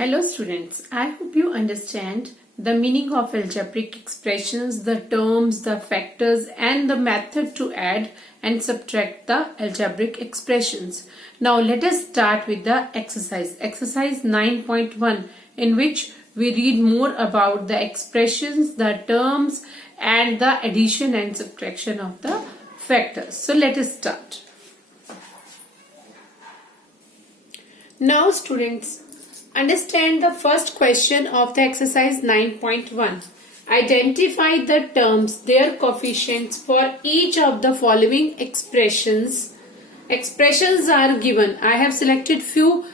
Hello students, I hope you understand the meaning of algebraic expressions, the terms, the factors and the method to add and subtract the algebraic expressions. Now let us start with the exercise 9.1, in which we read more about the expressions, the terms and the addition and subtraction of the factors. So let us start. Now students, understand the first question of the exercise 9.1. Identify the terms, their coefficients for each of the following expressions. Expressions are given. I have selected few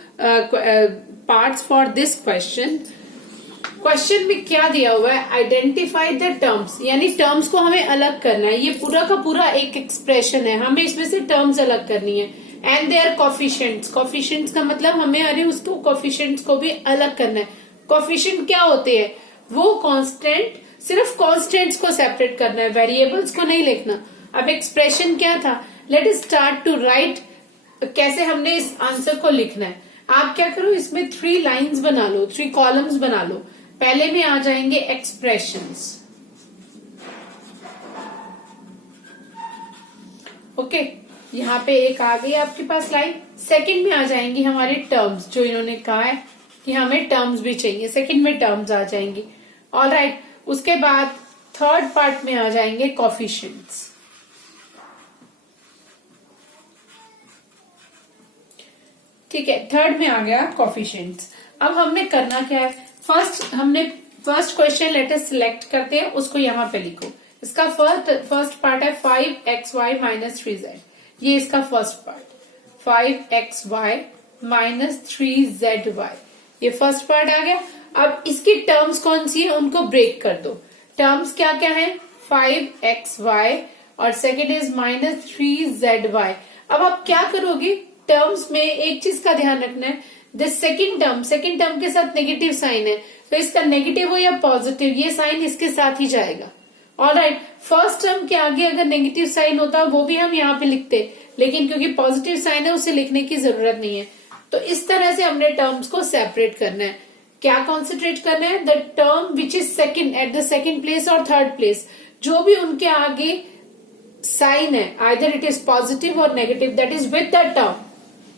parts for this question. Question में क्या दिया हुआ है? Identify the terms, यानी terms को हमें अलग करना है. ये पूरा का पूरा एक एक्सप्रेशन है, हमें इसमें से टर्म्स अलग करनी है. एंड देयर कोफिशिएंट्स, कोफिशिएंट्स का मतलब हमें उसको कोफिशिएंट्स को भी अलग करना है. कोफिशिएंट क्या होते हैं? वो कांस्टेंट, सिर्फ कांस्टेंट्स को सेपरेट करना है, वेरिएबल्स को नहीं लिखना. अब एक्सप्रेशन क्या था? Let us start to write. कैसे हमने इस आंसर को लिखना है? आप क्या करो, इसमें 3 लाइन्स बना लो, 3 कॉलम्स बना लो. पहले में आ जाएंगे एक्सप्रेशंस. ओके, यहाँ पे एक आ गई आपके पास लाइन. सेकंड में आ जाएंगी हमारे टर्म्स, जो इन्होंने कहा है कि हमें टर्म्स भी चाहिए, सेकंड में टर्म्स आ जाएंगी. ऑलराइट, उसके बाद थर्ड पार्ट में आ जाएंगे कोफिशिएंट्स. ठीक है, थर्ड में आ गया कोफिशिएंट्स. अब हमने करना क्या है? फर्स्ट क्वेश्चन लेटर सिलेक्ट करते हैं, उसको यहाँ पे लिखो. इसका फर्स्ट पार्ट है 5xy - 3z. ये इसका फर्स्ट पार्ट 5xy - 3zy. ये फर्स्ट पार्ट आ गया. अब इसकी टर्म्स कौन सी है, उनको ब्रेक कर दो. टर्म्स क्या क्या है? 5xy और सेकेंड इज -3zy. अब आप क्या करोगे? टर्म्स में एक चीज का ध्यान रखना है, द सेकेंड टर्म के साथ नेगेटिव साइन है, तो इसका नेगेटिव हो या पॉजिटिव, ये साइन इसके साथ ही जाएगा. ऑलराइट, फर्स्ट टर्म के आगे अगर नेगेटिव साइन होता वो भी हम यहाँ पे लिखते, लेकिन क्योंकि पॉजिटिव साइन है उसे लिखने की जरूरत नहीं है. तो इस तरह से हमने टर्म्स को सेपरेट करना है. क्या कॉन्सेंट्रेट करना है? The term which is second at the second place और थर्ड प्लेस, जो भी उनके आगे साइन है, आइदर इट इज पॉजिटिव और negative, that is with the term.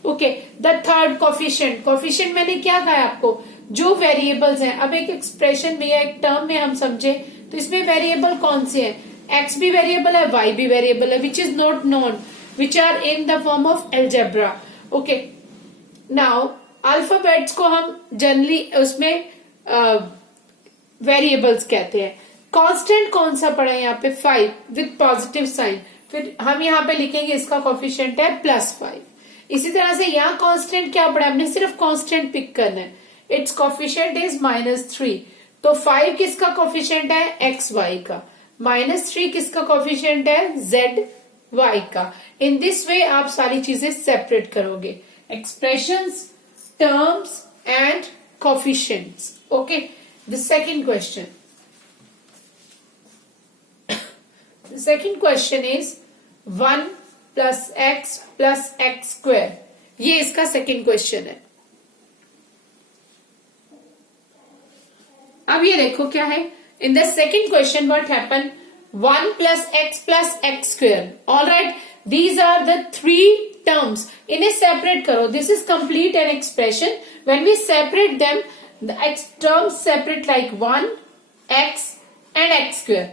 Okay, the third coefficient मैंने क्या कहा आपको? जो वेरिएबल्स हैं. अब एक एक्सप्रेशन में या एक टर्म में हम समझे तो इसमें वेरिएबल कौन से हैं? x भी वेरिएबल है, y भी वेरिएबल है, which is not known, which are in the form of algebra. Okay, now alphabets को हम जनरली उसमें वेरिएबल्स कहते हैं. कांस्टेंट कौन सा पड़ा है यहाँ पे? 5 विद पॉजिटिव साइन. फिर हम यहाँ पे लिखेंगे इसका कोफिशिएंट है +5. इसी तरह से यहाँ कांस्टेंट क्या पड़ा है? हमने सिर्फ कांस्टेंट पिक करना है. It's coefficient is -3. तो 5 किसका कोफिशिएंट है? xy का. -3 किसका कोफिशिएंट है? zy का. इन दिस वे आप सारी चीजें सेपरेट करोगे, expressions, terms and coefficients. Okay, the second question. The second question is 1 + x + x². ये इसका सेकंड क्वेश्चन है. अब ये देखो क्या है. In the second question what happen? 1 + x + x². Alright, these are the 3 terms. इन्हें सेपरेट करो. This is complete an expression. When we separate them, the terms separate like 1 x and x².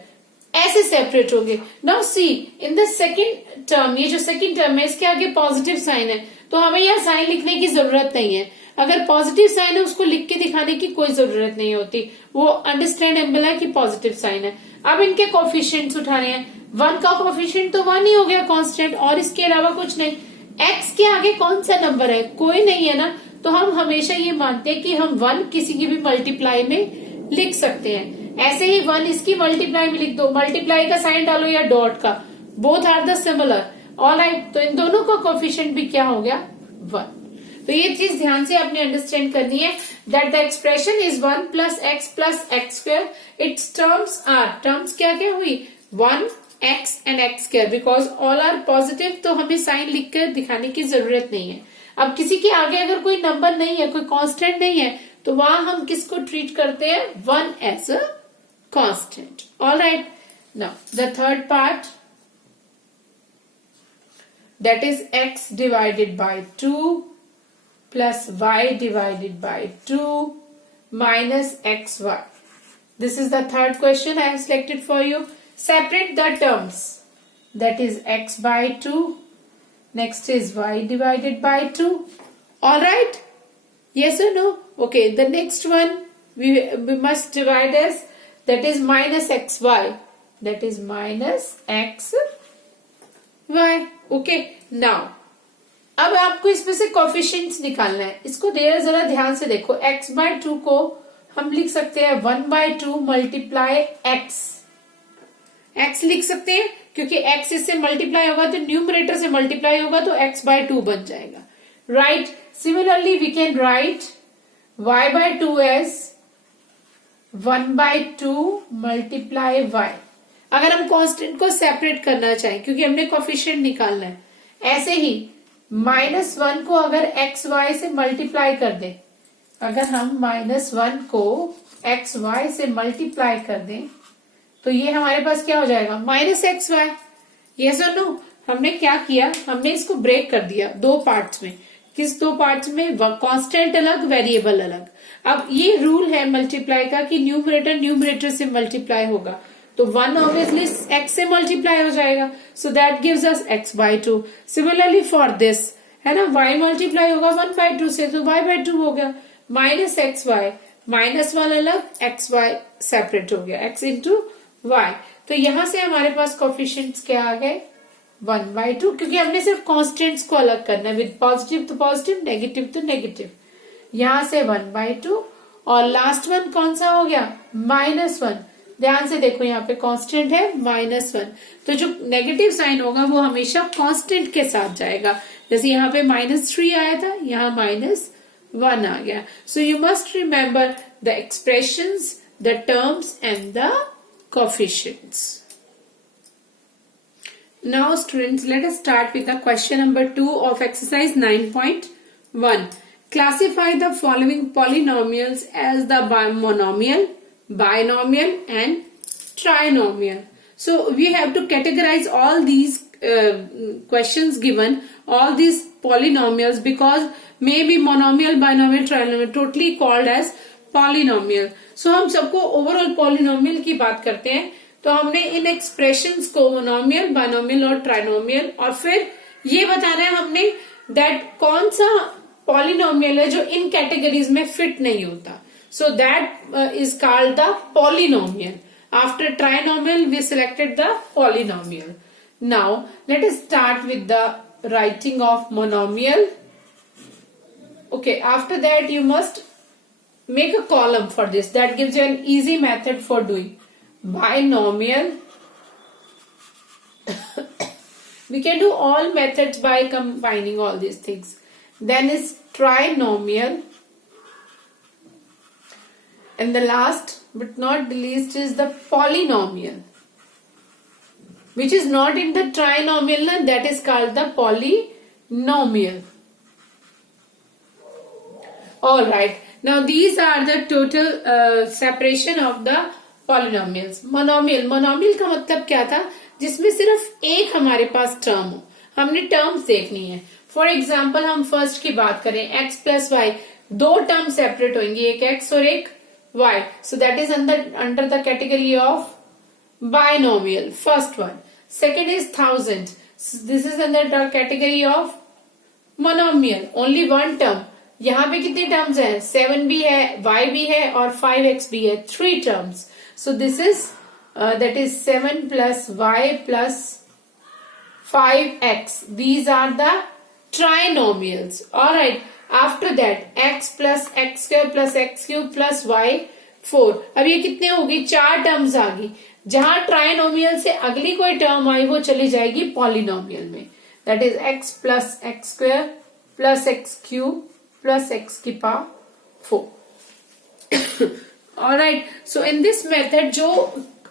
ऐसे सेपरेट होंगे. Now see, in the second term, ये जो second term है इसके आगे पॉजिटिव साइन है, तो हमें यहाँ साइन लिखने की जरूरत नहीं है. अगर पॉजिटिव साइन है उसको लिख के दिखाने की कोई जरूरत नहीं होती, वो अंडरस्टैंडेबल है कि पॉजिटिव साइन है. अब इनके कोफिशिएंट्स उठाने हैं. 1 का कोफिशिएंट तो 1 ही हो गया कांस्टेंट, और इसके अलावा कुछ नहीं. x के आगे कौन सा नंबर है? कोई नहीं है ना. तो हम हमेशा ये मानते हैं कि हम 1 किसी की भी मल्टीप्लाई में लिख सकते हैं. ऐसे ही 1 इसकी मल्टीप्लाई में लिख दो. मल्टीप्लाई का साइन डालो या डॉट का, both are the similar. Alright, तो इन दोनों का कोफिशिएंट भी क्या हो गया? 1. तो ये चीज ध्यान से आपने अंडरस्टैंड करनी है, that the expression is 1 + x + x². Its terms are, terms क्या क्या हुई? 1 x and x². Because all are positive, तो हमें साइन लिखकर दिखाने की जरूरत नहीं है. अब किसी के आगे अगर कोई नंबर नहीं है, कोई कांस्टेंट नहीं है, तो वहां हम किसको ट्रीट करते हैं, 1 as a constant. Alright, now the third part, that is x divided by 2 plus y divided by 2 minus xy. This is the third question I have selected for you. Separate the terms. That is x by 2. Next is y divided by 2. Alright? Yes or no? Okay, the next one we must divide as, that is minus xy. That is minus x y. Okay, now अब आपको इसमें से coefficients निकालना है. इसको जरा ध्यान से देखो. x बाय 2 को हम लिख सकते हैं 1 बाय 2 मल्टीप्लाई x. x लिख सकते हैं क्योंकि x इससे मल्टीप्लाई होगा तो न्यूमरेटर से मल्टीप्लाई होगा तो x बाय 2 बन जाएगा. Right. Similarly we can write y by 2 as 1 by 2 multiply y. अगर हम कांस्टेंट को सेपरेट करना चाहें क्योंकि हमने कोफिशिएंट निकालना है, ऐसे ही -1 को अगर एक्स वाई से मल्टीप्लाई कर दें, अगर हम -1 को एक्स वाई से मल्टीप्लाई कर दें तो ये हमारे पास क्या हो जाएगा, -xy. यस और नो. हमने क्या किया, हमने इसको ब्रेक कर दिया दो पार्ट्स में. किस दो पार्ट्स में, कांस्टेंट अलग, वेरिएबल अलग. अब ये रूल है मल्टीप्लाई का कि न्यूमरेटर से मल्टीप्लाई होगा तो 1 ऑब्वियसली x से मल्टीप्लाई हो जाएगा. So that gives us x by 2. Similarly for this है ना, y मल्टीप्लाई होगा 1 बाय 2 से तो y बाय 2 हो गया. माइनस एक्स वाई, -1 अलग, एक्स वाई सेपरेट हो गया, x इंटू वाई. तो यहां से हमारे पास कोफिशिएंट्स क्या आ गए, 1 बाय 2, क्योंकि हमने सिर्फ कॉन्स्टेंट्स को अलग करना है. विद पॉजिटिव तो पॉजिटिव, नेगेटिव तो नेगेटिव. यहां से 1 बाय 2 और लास्ट वन कौन सा हो गया, -1. ध्यान से देखो यहाँ पे कांस्टेंट है -1, तो जो नेगेटिव साइन होगा वो हमेशा कांस्टेंट के साथ जाएगा. जैसे यहाँ पे -3 आया था, यहाँ -1 आ गया. So you must remember the expressions, the terms and the coefficients. Now students, let us start with the question number 2 of exercise 9.1. Classify the following polynomials as the monomial, binomial and trinomial. So we have to categorize all these questions given, all these polynomials, because maybe monomial, binomial, trinomial totally called as polynomial. So हम सबको overall polynomial की बात करते हैं, तो हमने इन expressions को monomial, binomial और trinomial, और फिर ये बताना है हमने that कौन सा polynomial है जो इन categories में fit नहीं होता. So that is called the polynomial. After trinomial, we selected the polynomial. Now, let us start with the writing of monomial. Okay, after that you must make a column for this. That gives you an easy method for doing. Binomial. We can do all methods by combining all these things. Then is trinomial. And the last but not the least is the polynomial, which is not in the trinomial, that is called the polynomial. All right. Now these are the total separation of the polynomials. Monomial का मतलब क्या था, जिसमें सिर्फ एक हमारे पास term हो. हमने टर्म्स देखनी है. फॉर एग्जाम्पल हम फर्स्ट की बात करें, x प्लस वाई, दो टर्म सेपरेट होंगी, एक x और एक y. So that is under the category of binomial. First one. Second is 1000. So this is under the category of monomial. Only one term. यहाँ पे कितनी टर्म्स हैं, 7 भी है, y भी है और 5x भी है, 3 terms. So this is that is 7 plus y plus 5x. These are the trinomials. All right. After that x plus x square plus x cube plus y 4. अब ये कितने होगी, 4 टर्म्स आ गई. जहां ट्राइनोमियल से अगली कोई टर्म आई वो चली जाएगी पॉलिनोमियल में. That is x plus x square plus x cube plus x की power 4. Alright. So in this method जो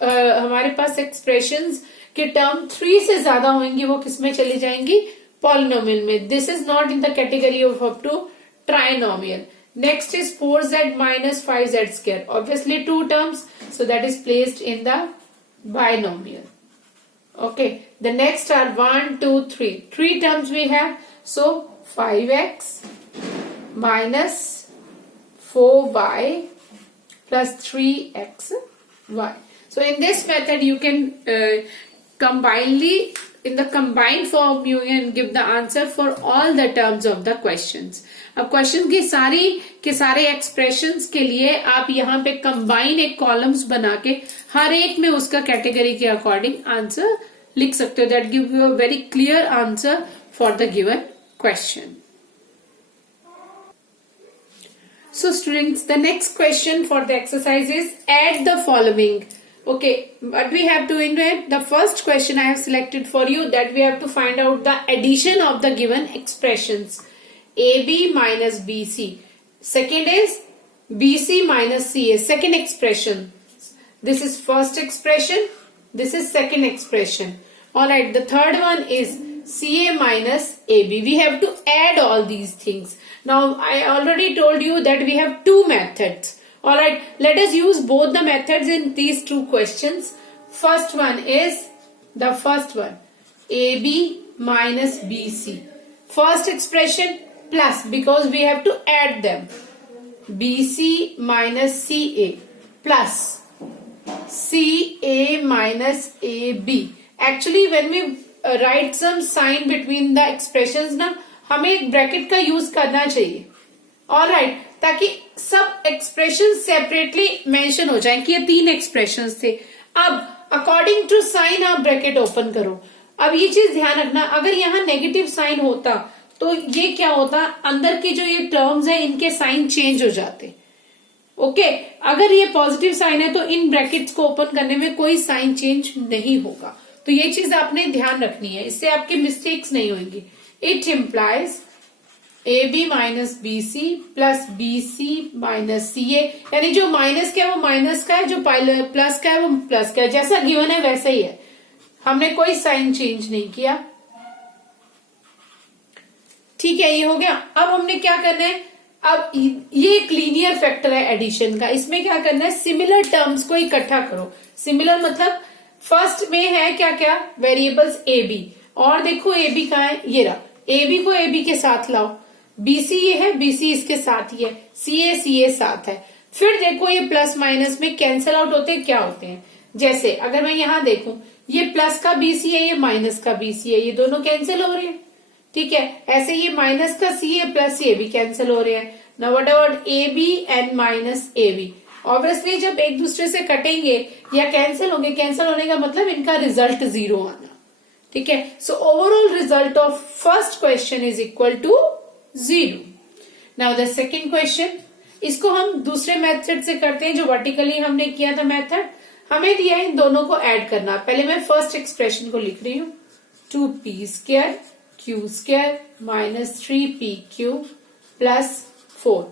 हमारे पास एक्सप्रेशंस के टर्म 3 से ज्यादा होंगी वो किसमें चली जाएंगी, पॉलिनोमियल में. This is not in the category of up to trinomial. Next is 4z minus 5z square. Obviously 2 terms, so that is placed in the binomial. Okay, the next are 1, 2, 3. 3 terms we have, so 5x minus 4y plus 3xy. So in this method you can in the combined form you can give the answer for all the terms of the questions. अब question के सारे expressions के लिए आप यहाँ पे combine एक columns बना के हर एक में उसका कैटेगरी के अकॉर्डिंग आंसर लिख सकते हो. That give you a very clear answer for the given question. So students, the next question for the exercise is add the following. Okay, what we have to invent, the first question I have selected for you, that we have to find out the addition of the given expressions. AB minus BC. Second is BC minus CA. Second expression. This is first expression. This is second expression. Alright, the third one is CA minus AB. We have to add all these things. Now, I already told you that we have two methods. Alright, let us use both the methods in these two questions. First one is the first one. AB minus BC. First expression plus, because we have to add them. BC minus CA plus CA minus AB. Actually, when we write some sign between the expressions ना, हमें एक bracket का use करना चाहिए. Alright, ताकि सब expression separately mention हो जाए कि ये 3 एक्सप्रेशंस थे. अब अकॉर्डिंग टू साइन आप ब्रैकेट ओपन करो. अब ये चीज ध्यान रखना, अगर यहाँ नेगेटिव साइन होता तो ये क्या होता, अंदर के जो ये टर्म्स है इनके साइन चेंज हो जाते. ओके, अगर ये पॉजिटिव साइन है तो इन ब्रैकेट्स को ओपन करने में कोई साइन चेंज नहीं होगा. तो ये चीज आपने ध्यान रखनी है, इससे आपकी मिस्टेक्स नहीं होंगी. It implies AB minus BC plus BC minus CA. यानी जो माइनस का है वो माइनस का है, जो प्लस का है वो प्लस का है. जैसा गिवन है वैसा ही है, हमने कोई साइन चेंज नहीं किया. ठीक है, ये हो गया. अब हमने क्या करना है, अब ये एक लीनियर फैक्टर है एडिशन का. इसमें क्या करना है, सिमिलर टर्म्स को इकट्ठा करो. सिमिलर मतलब फर्स्ट में है क्या क्या, वेरिएबल्स ए बी. और देखो ए बी कहाँ है, ये रहा. ए बी को ए बी के साथ लाओ. बीसी ये है, बीसी इसके साथ ही है. सी ए साथ है. फिर देखो ये प्लस माइनस में कैंसल आउट होते हैं, क्या होते हैं. जैसे अगर मैं यहां देखूं, ये प्लस का बीसी है, ये माइनस का बीसी है, ये दोनों कैंसिल हो रहे हैं. ठीक है, ऐसे ये माइनस का सी ए प्लस ए भी कैंसिल हो रहे हैं. Now what about A B and minus A B. Obviously जब एक दूसरे से कटेंगे या कैंसिल होंगे, कैंसिल होने का मतलब इनका रिजल्ट 0 आना. ठीक है, so overall result of first question is equal to 0. Now the second question, इसको हम दूसरे मेथड से करते हैं जो वर्टिकली हमने किया था मेथड. हमें दिया है इन दोनों को ऐड करना. पहले मैं फर्स्ट एक्सप्रेशन को लिख रही हूं. 2p square q square minus 3pq plus 4.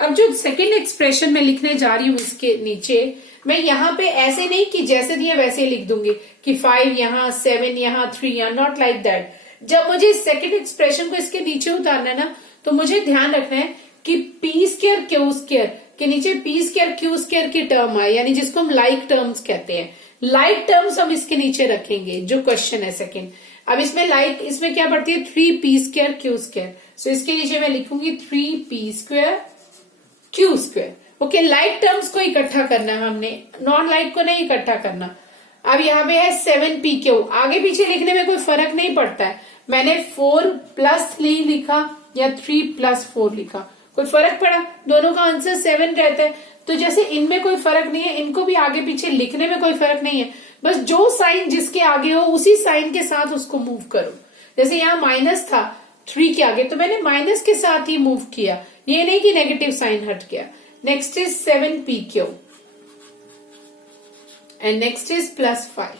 अब जो सेकेंड एक्सप्रेशन मैं लिखने जा रही हूं इसके नीचे, मैं यहाँ पे ऐसे नहीं कि जैसे दिया वैसे ही लिख दूंगी कि 5 यहाँ, 7 यहाँ, 3 यहाँ. Not like that. जब मुझे सेकेंड एक्सप्रेशन को इसके नीचे उतारना है ना, तो मुझे ध्यान रखना है कि पी स्क्वायर क्यू स्क्वायर के नीचे पी स्क्वायर क्यू स्क्वायर की टर्म आए, यानी जिसको हम लाइक टर्म्स कहते हैं. लाइक टर्म्स हम इसके नीचे रखेंगे जो क्वेश्चन है सेकेंड. अब इसमें लाइक, इसमें क्या पड़ती है, 3p स्क्वायर क्यू स्क्वायर. सो इसके नीचे मैं लिखूंगी 3p square Q square. Okay, like terms को इकट्ठा करना है हमने, नॉन लाइक को नहीं इकट्ठा करना. अब यहाँ पे है 7pq. आगे पीछे लिखने में कोई फर्क नहीं पड़ता है. मैंने 4 प्लस 3 लिखा या 3 प्लस 4 लिखा, कोई फर्क पड़ा, दोनों का आंसर 7 रहता है. तो जैसे इनमें कोई फर्क नहीं है, इनको भी आगे पीछे लिखने में कोई फर्क नहीं है. बस जो साइन जिसके आगे हो उसी साइन के साथ उसको मूव करो. जैसे यहाँ माइनस था 3 के आगे, तो मैंने माइनस के साथ ही मूव किया, ये नहीं कि नेगेटिव साइन हट गया. Next is 7pq and next is plus 5.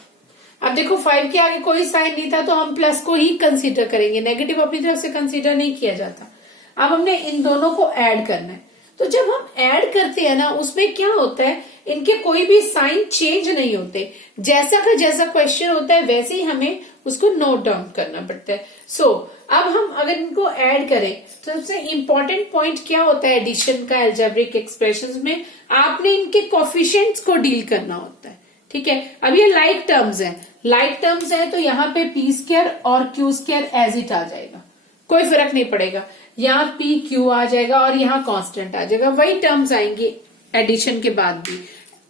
अब देखो 5 के आगे कोई साइन नहीं था तो हम प्लस को ही कंसीडर करेंगे, नेगेटिव अपनी तरफ से कंसीडर नहीं किया जाता. अब हमने इन दोनों को ऐड करना है. तो जब हम ऐड करते हैं ना, उसमें क्या होता है, इनके कोई भी साइन चेंज नहीं होते. जैसा का जैसा क्वेश्चन होता है वैसे ही हमें उसको नोट डाउन करना पड़ता है। सो अब हम अगर इनको ऐड करें तो सबसे इंपॉर्टेंट पॉइंट क्या होता है एडिशन का अलजेब्रिक एक्सप्रेशंस में, आपने इनके कोफिशिएंट्स को डील करना होता है। ठीक है, अब ये लाइक टर्म्स है, लाइक टर्म्स है तो यहाँ पे पी स्क्वायर और क्यू स्क्वायर एज इट आ जाएगा, कोई फर्क नहीं पड़ेगा। यहाँ पी क्यू आ जाएगा और यहाँ कांस्टेंट आ जाएगा, वही टर्म्स आएंगे एडिशन के बाद भी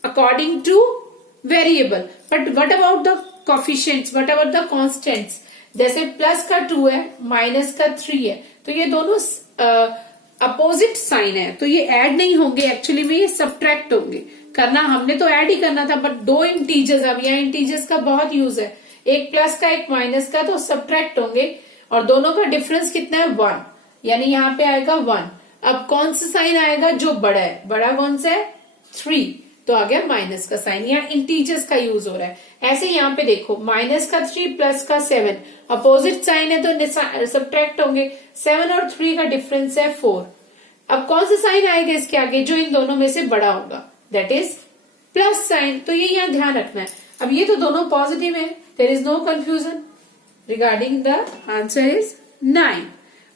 according two variable. But what about the coefficients, what about the constants, जैसे प्लस का 2 है माइनस का 3 है तो ये दोनों अपोजिट साइन है तो ये ऐड नहीं होंगे, एक्चुअली में ये सब्ट्रैक्ट होंगे। करना हमने तो ऐड ही करना था, बट दो इंटीजर्स, अब यहाँ इंटीजर्स का बहुत यूज है, एक प्लस का एक माइनस का, तो सब्ट्रैक्ट होंगे और दोनों का डिफरेंस कितना है 1, यानी यहाँ पे आएगा 1। अब कौन सा साइन आएगा जो बड़ा है, बड़ा कौन सा है 3, तो आ गया माइनस का साइन, यहाँ इंटीजर्स का यूज हो रहा है। ऐसे यहाँ पे देखो माइनस का 3 प्लस का 7 अपोजिट साइन है तो सब्ट्रैक्ट होंगे, 7 और 3 का डिफरेंस है 4। अब कौन सा साइन आएगा इसके आगे जो इन दोनों में से बड़ा होगा, दैट इज प्लस साइन, तो ये यहाँ ध्यान रखना है। अब ये तो दोनों पॉजिटिव है, there is no confusion regarding the answer is 9।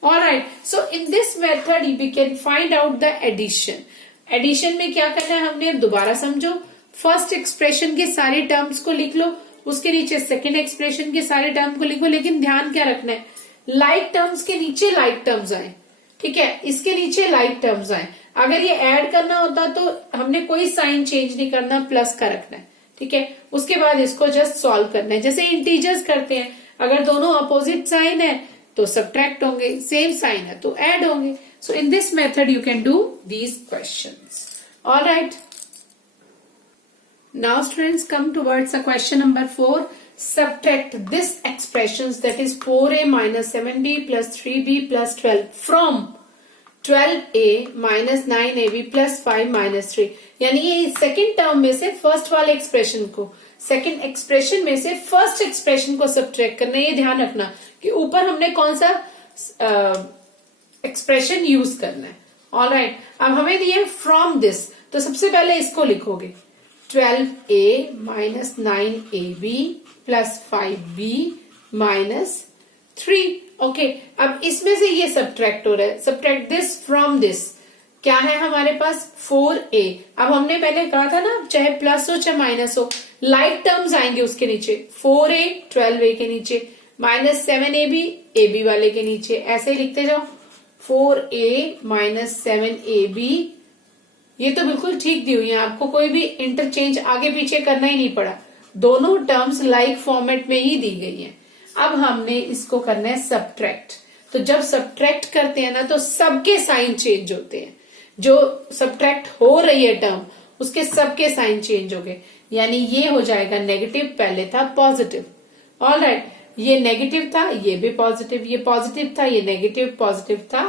Alright, so in this method we can find out the addition. Addition में क्या करना है हमने, अब दोबारा समझो, फर्स्ट एक्सप्रेशन के सारे टर्म्स को लिख लो, उसके नीचे सेकेंड एक्सप्रेशन के सारे टर्म को लिखो, लेकिन ध्यान क्या रखना है, लाइक टर्म्स के नीचे लाइक टर्म्स आए, ठीक है, इसके नीचे लाइक टर्म्स आए। अगर ये ऐड करना होता तो हमने कोई साइन चेंज नहीं करना, प्लस का रखना है, ठीक है। उसके बाद इसको जस्ट सॉल्व करना है, जैसे इंटीजर्स करते हैं, अगर दोनों अपोजिट साइन है तो सब्ट्रैक्ट होंगे, सेम साइन है तो ऐड होंगे। So in this method you can do these questions. Alright, now students come towards question number 4। Subtract this expressions, that is 4a minus 7b plus 3b plus 12 from 12a minus 9ab plus 5 minus 3। यानी ये second term में से first वाले expression को, second expression में से first expression को subtract करना है। ये ध्यान रखना कि ऊपर हमने कौन सा एक्सप्रेशन यूज करना है। ऑलराइट, अब हमें दिया फ्रॉम दिस, तो सबसे पहले इसको लिखोगे 12a minus 9ab plus 5b minus 3। Okay, अब इसमें से ये सब्ट्रैक्ट हो रहा है, सब्ट्रैक्ट दिस फ्रॉम दिस, क्या है हमारे पास 4a। अब हमने पहले कहा था ना, चाहे प्लस हो चाहे माइनस हो, लाइक टर्म्स आएंगे उसके नीचे, 4a 12a के नीचे माइनस 7ab ab वाले के नीचे, ऐसे ही लिखते जाओ 4a माइनस 7ab। ये तो बिल्कुल ठीक दी हुई है, आपको कोई भी इंटरचेंज आगे पीछे करना ही नहीं पड़ा, दोनों टर्म्स लाइक फॉर्मेट में ही दी गई हैं। अब हमने इसको करना है सब्ट्रैक्ट, तो जब सब्ट्रैक्ट करते हैं ना तो सबके साइन चेंज होते हैं, जो सब्ट्रैक्ट हो रही है टर्म उसके सबके साइन चेंज हो गए, यानी ये हो जाएगा नेगेटिव, पहले था पॉजिटिव। ऑलराइट, ये नेगेटिव था, ये भी पॉजिटिव, ये पॉजिटिव था, ये नेगेटिव, पॉजिटिव था,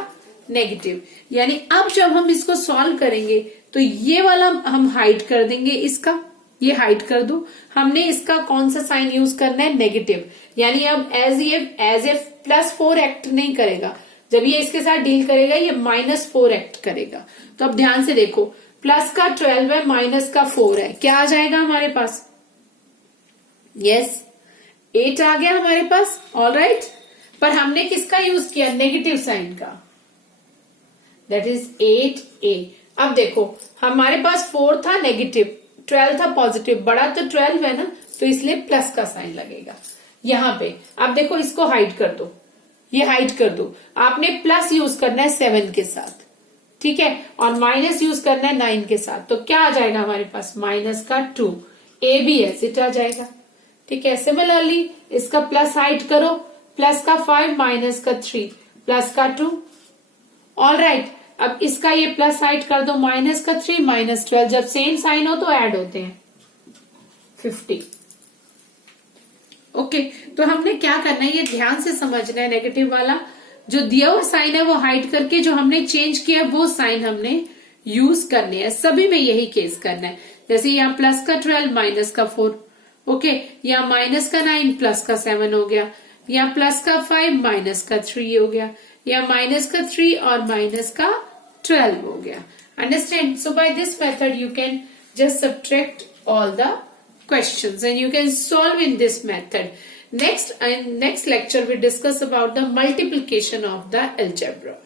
नेगेटिव। यानी अब जब हम इसको सॉल्व करेंगे तो ये वाला हम हाइड कर देंगे, इसका ये हाइड कर दो। हमने इसका कौन सा साइन यूज करना है, नेगेटिव, यानी अब एज ए +4 एक्ट नहीं करेगा, जब ये इसके साथ डील करेगा ये -4 एक्ट करेगा। तो अब ध्यान से देखो, प्लस का 12 है माइनस का 4 है, क्या आ जाएगा हमारे पास, यस 8 आ गया हमारे पास। ऑलराइट, पर हमने किसका यूज किया, नेगेटिव साइन का, दैट इज 8a। अब देखो हमारे पास 4 था नेगेटिव, 12 था पॉजिटिव, बड़ा तो 12 है ना, तो इसलिए प्लस का साइन लगेगा यहाँ पे। अब देखो इसको हाइड कर दो, ये हाइड कर दो, आपने प्लस यूज करना है 7 के साथ, ठीक है, और माइनस यूज करना है 9 के साथ, तो क्या आ जाएगा हमारे पास माइनस का 2, ए बी एस इट आ जाएगा, ठीक है। सिमिलरली इसका प्लस हाइड करो, प्लस का 5 माइनस का 3 प्लस का 2। ऑलराइट, अब इसका ये प्लस साइड कर दो, माइनस का 3 माइनस 12, जब सेम साइन हो तो ऐड होते हैं 50। ओके, तो हमने क्या करना है, ये ध्यान से समझना है, नेगेटिव वाला जो दिया हुआ साइन है वो हाइड करके जो हमने चेंज किया है वो साइन हमने यूज करने हैं, सभी में यही केस करना है। जैसे यहाँ प्लस का 12 माइनस का 4, ओके, यहाँ माइनस का 9 प्लस का 7 हो गया, यहाँ प्लस का 5 माइनस का 3 हो गया, या माइनस का 3 और माइनस का 12 हो गया। Understand? So by this method you can just subtract all the questions and you can solve in this method. Next lecture we discuss about the multiplication of the algebra.